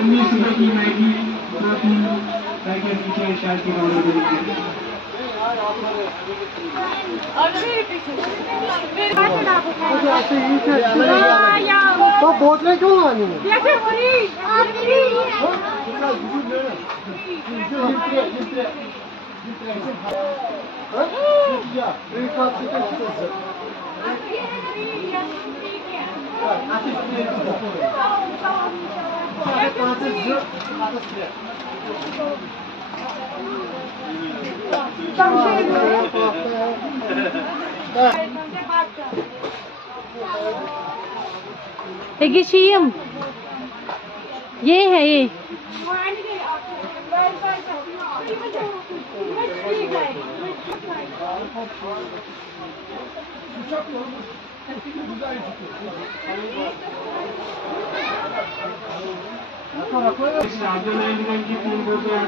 19 रुपए की Maggi protein packet नीचे शायद की ऑर्डर करेंगे। तो बोतलें क्यों लानी है? Egişiyim. ये है ये। की 3 बोतल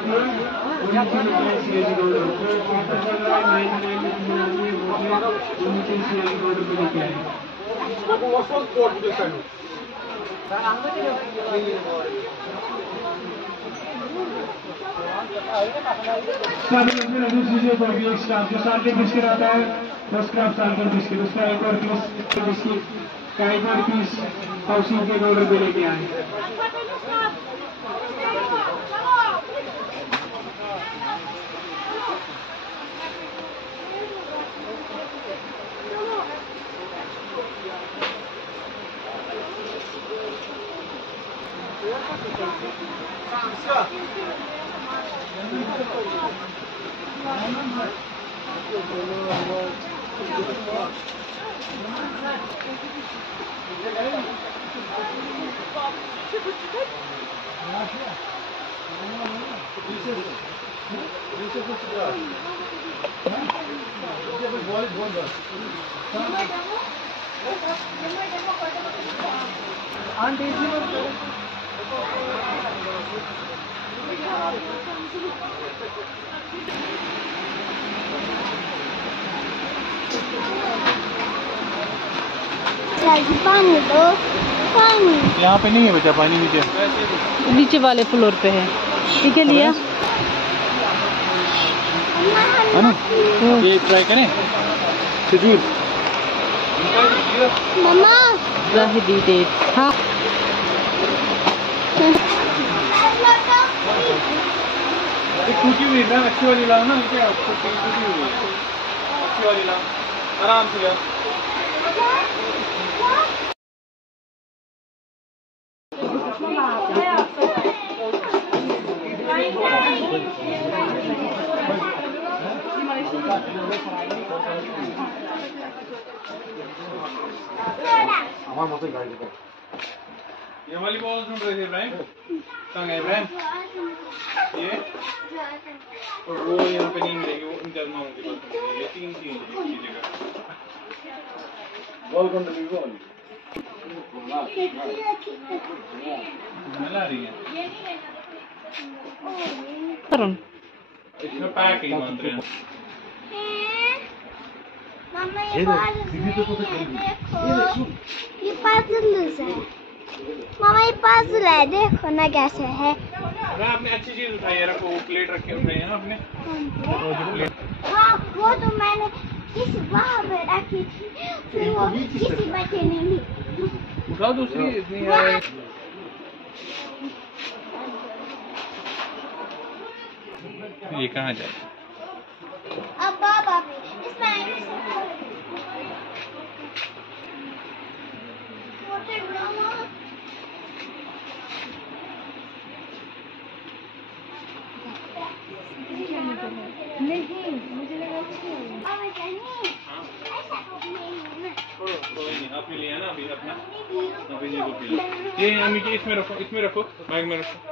साल्टेड बिस्किट आता है 10 ग्राम साल्टेड बिस्किट, उसका एक और पीस बिस्किट का एक और पीस हाउसिंग के ऑर्डर पे लेके आए। पानी दो, पानी यहाँ पे नहीं है बेटा, पानी नीचे नीचे वाले फ्लोर पे है। ठीक है लिया। है ना? ये ट्राई करें खजूर। मम्मा जाहिदी डेट। हाँ टूटी हुई ना, अच्छी वाली लाओ ना। क्या टूटी हुई है? अच्छी वाली लाओ, आराम से लाओ। ये वाली बॉल ढूंढ रहे थे इब्राहिम। कहाँ गए इब्राहिम? ये और वो यहाँ पे नहीं मिलेगी, वो इंतजार में होंगे। ये तीन जगह बॉल कौन सी बॉल मिला रही है? इसमें पैक ही मात्र है। मम्मा ये पजल है। मामा ये पजल है, देखो ना कैसे है। मैं अपनी अच्छी चीज उठाई है, रखो। प्लेट रखे हुए हैं अपने। हाँ वो तो मैंने किसी वहाँ पे रखी थी, फिर वो किसी बच्चे ने ली। उठाओ दूसरी। इतनी है ये कहाँ जाए? अब बाबा भी इसमें नहीं, मुझे लगा आपने लिया ना अभी अपना। अभी ये इसमें रखो, इसमें रखो, बैग में रखो।